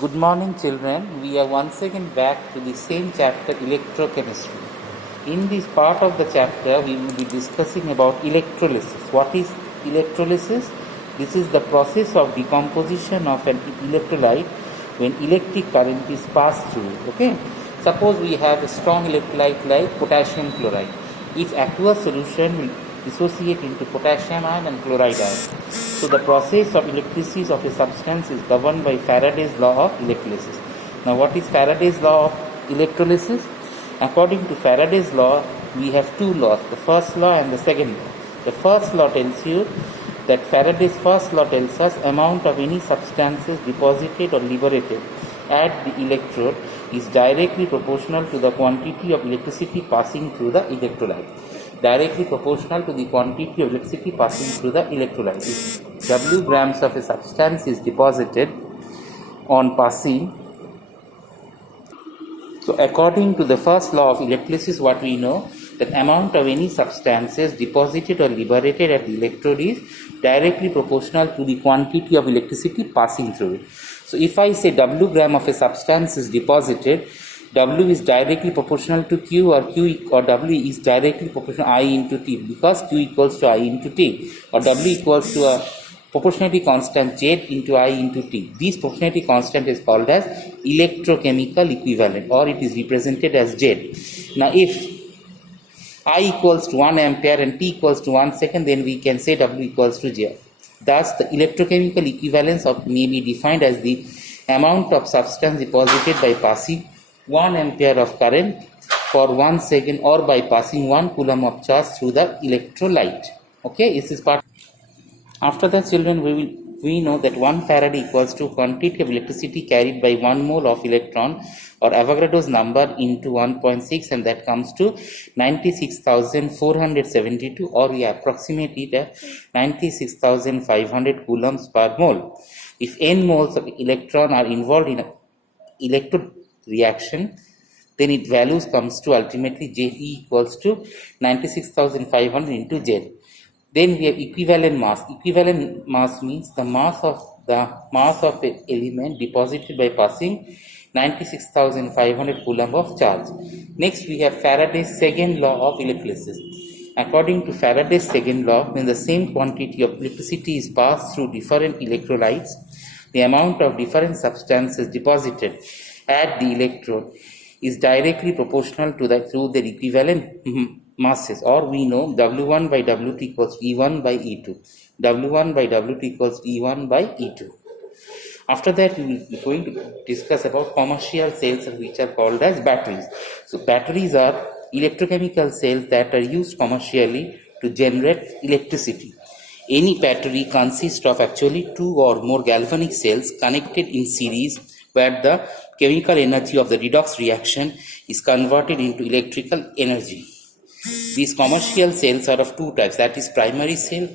Good morning, children. We are once again back to the same chapter, electrochemistry. In this part of the chapter, we will be discussing about electrolysis. What is electrolysis? This is the process of decomposition of an electrolyte when electric current is passed through it. Okay. Suppose we have a strong electrolyte like potassium chloride. Its aqueous solution will dissociate into potassium ion and chloride ion. So the process of electrolysis of a substance is governed by Faraday's law of electrolysis. Now what is Faraday's law of electrolysis? According to Faraday's law, we have two laws, the first law and the second law. The first law tells you that Faraday's first law tells us amount of any substances deposited or liberated at the electrode is directly proportional to the quantity of electricity passing through the electrolyte. Directly proportional to the quantity of electricity passing through the electrolyte. If W grams of a substance is deposited on passing, so according to the first law of electrolysis, what we know, that amount of any substances deposited or liberated at the electrode is directly proportional to the quantity of electricity passing through it. So if I say W gram of a substance is deposited, W is directly proportional to Q, or Q or W is directly proportional to I into T, because Q equals to I into T, or W equals to a proportionality constant Z into I into T. This proportionality constant is called as electrochemical equivalent, or it is represented as Z. Now if I equals to 1 ampere and T equals to 1 second, then we can say W equals to Z. Thus the electrochemical equivalence of may be defined as the amount of substance deposited by passing 1 ampere of current for 1 second, or by passing 1 coulomb of charge through the electrolyte. Okay, this is part. After that, children, we know that 1 farad equals to quantity of electricity carried by 1 mole of electron, or Avogadro's number, into 1.6, and that comes to 96,472, or we approximate it at 96,500 coulombs per mole. If n moles of electron are involved in an electrode reaction, then its values comes to ultimately Je equals to 96,500 into Z. Then we have equivalent mass. Equivalent mass means the mass of an element deposited by passing 96,500 coulomb of charge. Next we have Faraday's second law of electrolysis. According to Faraday's second law, when the same quantity of electricity is passed through different electrolytes, the amount of different substances deposited at the electrode is directly proportional to through their equivalent masses, or we know W1 by W2 equals E1 by E2. W1 by W2 equals E1 by E2. After that, we will be going to discuss about commercial cells, which are called as batteries. So batteries are electrochemical cells that are used commercially to generate electricity. Any battery consists of actually 2 or more galvanic cells connected in series, where the chemical energy of the redox reaction is converted into electrical energy. These commercial cells are of two types, that is primary cell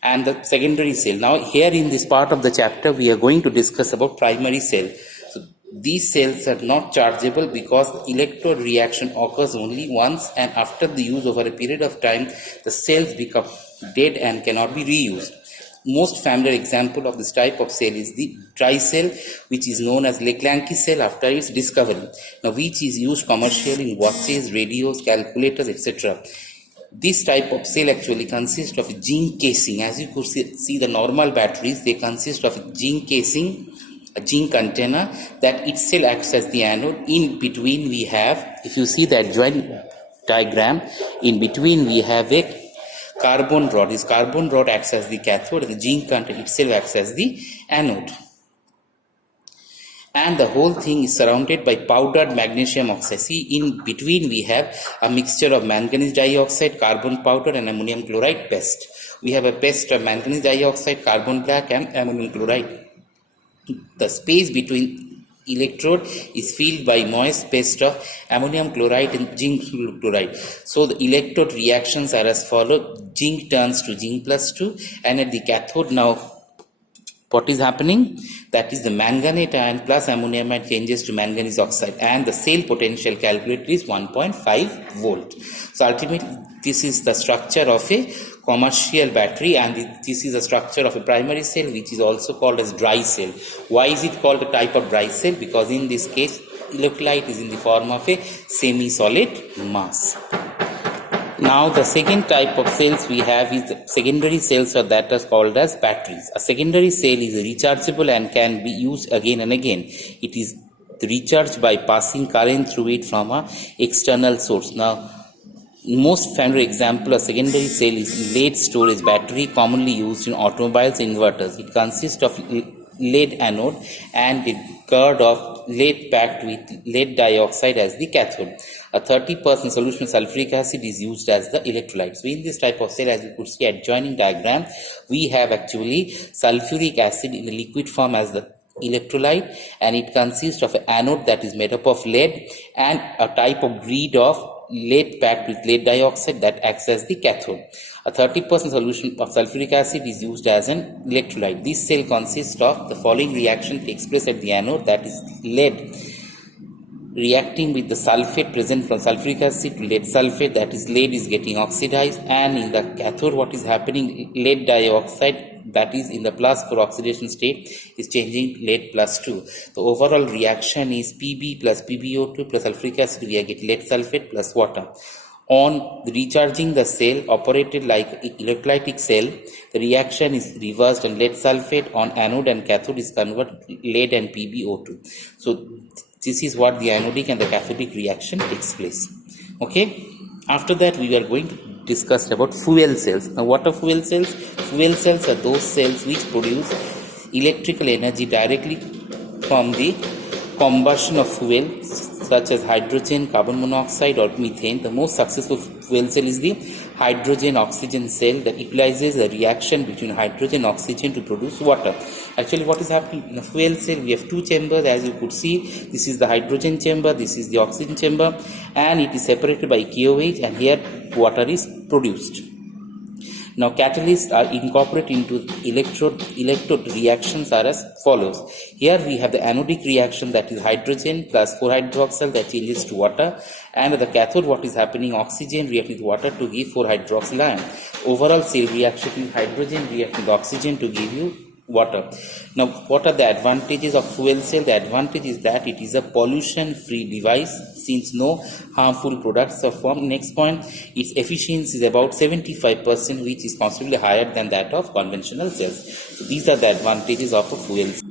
and the secondary cell. Now here in this part of the chapter, we are going to discuss about primary cell. So these cells are not chargeable because the electrode reaction occurs only once, and after the use over a period of time, the cells become dead and cannot be reused. Most familiar example of this type of cell is the dry cell, which is known as Leclanche cell after its discovery, now which is used commercially in watches, radios, calculators, etc. This type of cell actually consists of a zinc casing. As you could see the normal batteries, they consist of a zinc casing, a zinc antenna that itself acts as the anode. In between we have, if you see the adjoint diagram, in between we have a carbon rod. This carbon rod acts as the cathode, and the zinc content itself acts as the anode. And the whole thing is surrounded by powdered magnesium oxide. See, in between we have a mixture of manganese dioxide, carbon powder, and ammonium chloride paste. We have a paste of manganese dioxide, carbon black, and ammonium chloride. The space between electrode is filled by moist paste of ammonium chloride and zinc chloride. So the electrode reactions are as follows: zinc turns to zinc plus 2, and at the cathode now what is happening? That is the manganate ion plus ammonium ion changes to manganese oxide, and the cell potential calculated is 1.5 volt. So ultimately this is the structure of a commercial battery, and this is a structure of a primary cell which is also called as dry cell. Why is it called a type of dry cell? Because in this case electrolyte is in the form of a semi-solid mass. Now the second type of cells we have is the secondary cells, or that is called as batteries. A secondary cell is rechargeable and can be used again and again. It is recharged by passing current through it from an external source. Now, most familiar example of secondary cell is lead storage battery, commonly used in automobiles and inverters. It consists of lead anode and a curd of lead packed with lead dioxide as the cathode. A 30% solution of sulfuric acid is used as the electrolyte. So in this type of cell, as you could see adjoining diagram, we have actually sulfuric acid in the liquid form as the electrolyte, and it consists of an anode that is made up of lead and a type of grid of lead packed with lead dioxide that acts as the cathode. A 30% solution of sulfuric acid is used as an electrolyte. This cell consists of the following reaction takes place at the anode, that is lead reacting with the sulfate present from sulfuric acid to lead sulfate, that is lead is getting oxidized, and in the cathode what is happening, lead dioxide that is in the plus 4 oxidation state is changing lead plus 2. The overall reaction is Pb plus PbO2 plus sulfuric acid, we are getting lead sulfate plus water. On recharging the cell operated like electrolytic cell, the reaction is reversed and lead sulfate on anode and cathode is converted lead and PbO2. So this is what the anodic and the cathodic reaction takes place. Okay. After that, we are going to discuss about fuel cells. Now, what are fuel cells? Fuel cells are those cells which produce electrical energy directly from the combustion of fuel such as hydrogen, carbon monoxide or methane. The most successful fuel cell is the hydrogen oxygen cell that utilizes the reaction between hydrogen and oxygen to produce water. Actually, what is happening in a fuel cell, we have two chambers, as you could see. This is the hydrogen chamber, this is the oxygen chamber, and it is separated by KOH, and here water is produced. Now, catalysts are incorporated into electrode reactions are as follows. Here we have the anodic reaction, that is hydrogen plus 4-hydroxyl that changes to water, and at the cathode what is happening, oxygen reacting with water to give 4-hydroxyl ion. Overall cell reaction is hydrogen reacting with oxygen to give you water. Now, what are the advantages of fuel cell? The advantage is that it is a pollution-free device since no harmful products are formed. Next point, its efficiency is about 75%, which is considerably higher than that of conventional cells. So, these are the advantages of a fuel cell.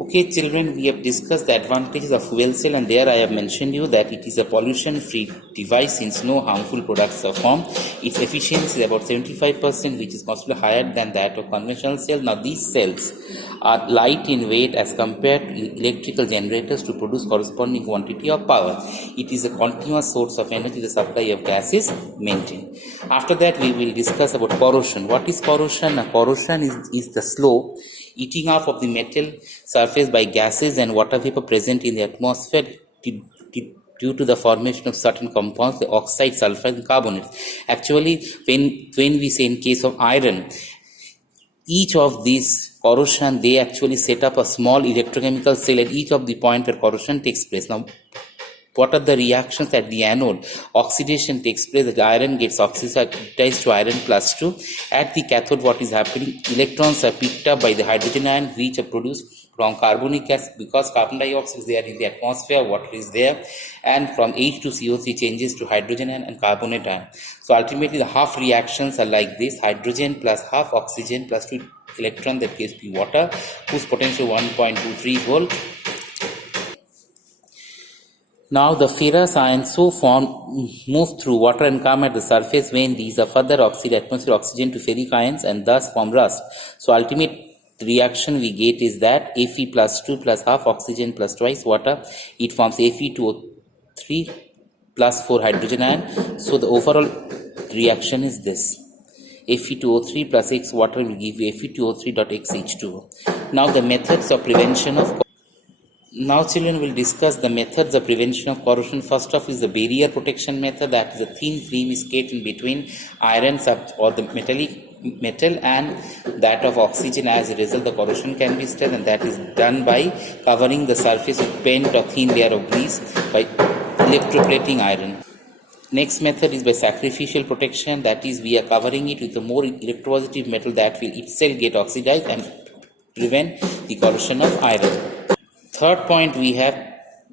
Okay, children, we have discussed the advantages of fuel cell, and there I have mentioned you that it is a pollution-free device since no harmful products are formed. Its efficiency is about 75%, which is considerably higher than that of conventional cell. Now, these cells are light in weight as compared to electrical generators to produce corresponding quantity of power. It is a continuous source of energy. The supply of gas is maintained. After that, we will discuss about corrosion. What is corrosion? Corrosion is the slow eating off of the metal surface by gases and water vapor present in the atmosphere due to the formation of certain compounds, the oxide, sulfide and carbonates. Actually, when we say in case of iron, each of these corrosion, they actually set up a small electrochemical cell at each of the point where corrosion takes place. Now, what are the reactions at the anode? Oxidation takes place. The iron gets oxidized to iron plus 2. At the cathode, what is happening? Electrons are picked up by the hydrogen ion, which are produced from carbonic acid, because carbon dioxide is there in the atmosphere, water is there, and from H to CO3 changes to hydrogen ion and carbonate ion. So ultimately, the half reactions are like this: hydrogen plus half oxygen plus 2 electron, that gives me water, whose potential 1.23 volt. Now the ferrous ions so formed move through water and come at the surface when these are further oxidized atmospheric oxygen to ferric ions and thus form rust. So ultimate reaction we get is that Fe plus 2 plus half oxygen plus twice water, it forms Fe2O3 plus 4 hydrogen ion. So the overall reaction is this. Fe2O3 plus X water will give you Fe2O3.XH2O. Now the methods of prevention of Now, children, will discuss the methods of prevention of corrosion. First off is the barrier protection method, that is a thin film is kept in between iron or the metal and that of oxygen. As a result, the corrosion can be stopped, and that is done by covering the surface with paint or thin layer of grease by electroplating iron. Next method is by sacrificial protection, that is, we are covering it with a more electropositive metal that will itself get oxidized and prevent the corrosion of iron. Third point, we have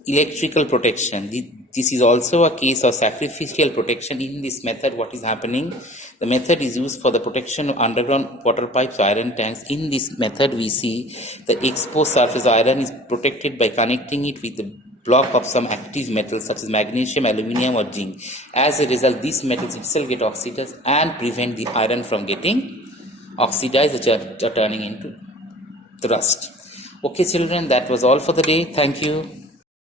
electrical protection. This is also a case of sacrificial protection. In this method, what is happening? The method is used for the protection of underground water pipes or iron tanks. In this method, we see the exposed surface iron is protected by connecting it with the block of some active metals such as magnesium, aluminum or zinc. As a result, these metals itself get oxidized and prevent the iron from getting oxidized, which are turning into the rust. Okay children, that was all for the day. Thank you.